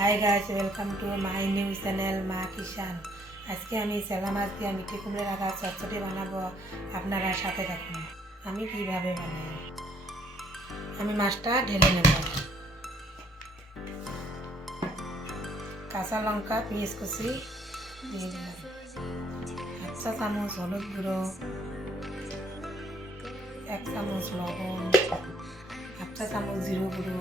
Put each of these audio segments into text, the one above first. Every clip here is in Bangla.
Hi guys, welcome to my new channel মা কিষান। আজকে আমি চেলা মাছ দিয়ে মিঠে কুমড়ো রাখা চটচটি বানাবো, আপনারা সাথে থাকুন। আমি কিভাবে বানাই, আমি মাছটা ঢেলে নেব। কাঁচা লঙ্কা, পেঁয়াজ কুচি দিয়ে দিলাম, 1 চা চামচ হলুদ গুঁড়ো, 1 চামচ লবণ, 1 চা চামচ জিরো গুঁড়ো,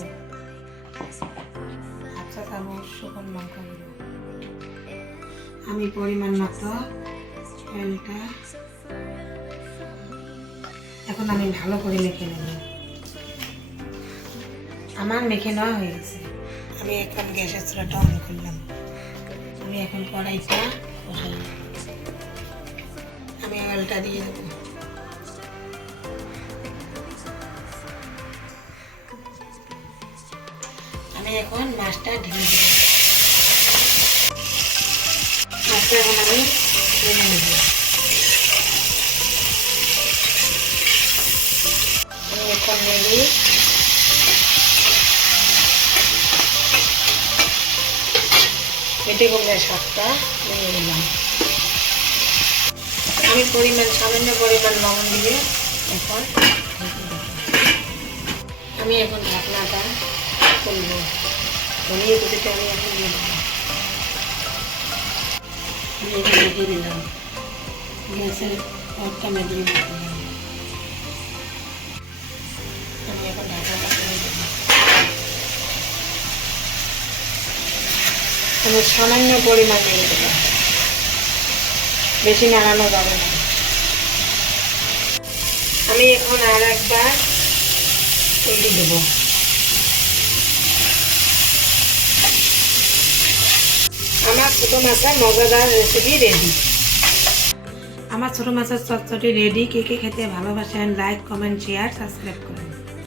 1 চা চামচ শুকনো লঙ্কা গুঁড়ো। আমি পরিমাণ মতো তেলটা এখন আমি ভালো করে মেখে নেব। আমার মেখে নেওয়া হয়ে গেছে। আমি এখন গ্যাসের চুলাটা অন করলাম। আমি এখন কড়াইটা বসালাম। আমি অয়েলটা দিয়ে দেবো। আমি এখন মাছটা ঢেলে দেব। মাছটা এখন আমি ঢেলে নেব। আমি এখন নেড়ে মিঠে কুমড়ার শাকটা নিয়ে নিলাম। আমি সামান্য পরিমাণ লবণ দিয়ে এখন আমি এখন ঢাকনাটা খুলব। ধনিয়া কুচিটা আমি এখন দিয়ে দেবো। আমি এখন ঢেকে দিলাম। গ্যাসের পটটা মিডিয়ে দিলাম। আমি এখন ঢাকনাটা খুলে দেবো। আমি সামান্য পরিমাণ দিয়ে দেবো, বেশি নাড়ানো যাবে না। আমি এখন আর একবার উল্টে দেবো। আমার ছোটো মাছের মজাদার রেসিপি রেডি। আমার ছোটো মাছের চটচটি রেডি। কে কে খেতে ভালোবাসেন, লাইক, কমেন্ট, শেয়ার, সাবস্ক্রাইব করুন।